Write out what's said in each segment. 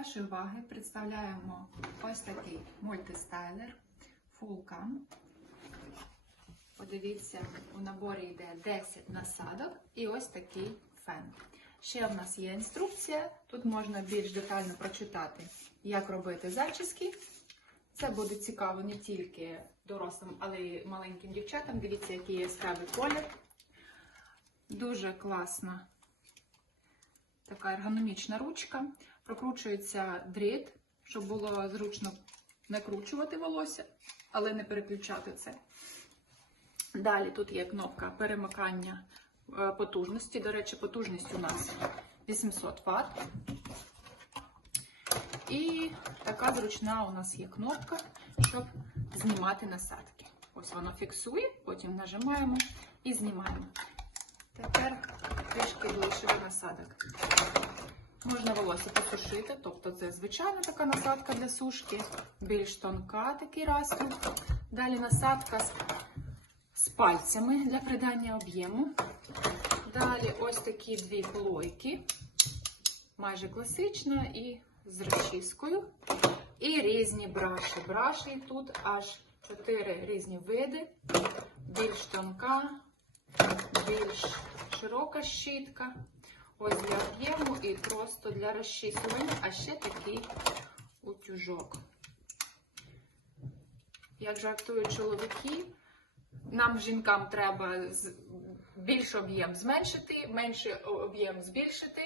вашої уваги представляємо ось такий мультистайлер Fullcam. Подивіться, у наборі йде 10 насадок і ось такий фен. Ще в нас є інструкція. Тут можна більш детально прочитати, як робити зачіски. Це буде цікаво не тільки дорослим, але й маленьким дівчатам. Дивіться, який яскравий колір. Дуже класна така ергономічна ручка. Прокручується дріт, щоб було зручно накручувати волосся, але не переключати це. Далі тут є кнопка перемикання е, потужності. До речі, потужність у нас 800 Вт. І така зручна у нас є кнопка, щоб знімати насадки. Ось воно фіксує, потім нажимаємо і знімаємо. Тепер ближче до насадок. Можна волосся посушити, тобто це звичайна така насадка для сушки, більш тонка такий расту. Далі насадка з пальцями для придання об'єму. Далі ось такі дві плойки, майже класична і з розчіскою. І різні браші. Браші тут аж чотири різні види, більш тонка, більш широка щітка. Ось для об'єму і просто для розчісування, а ще такий утюжок. Як жартують чоловіки, нам, жінкам, треба більш об'єм зменшити, менший об'єм збільшити,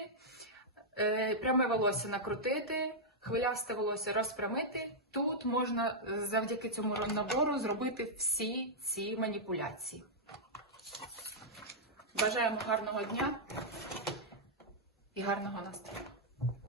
е, пряме волосся накрутити, хвилясте волосся розпрямити. Тут можна завдяки цьому набору зробити всі ці маніпуляції. Бажаємо гарного дня і гарного настрою.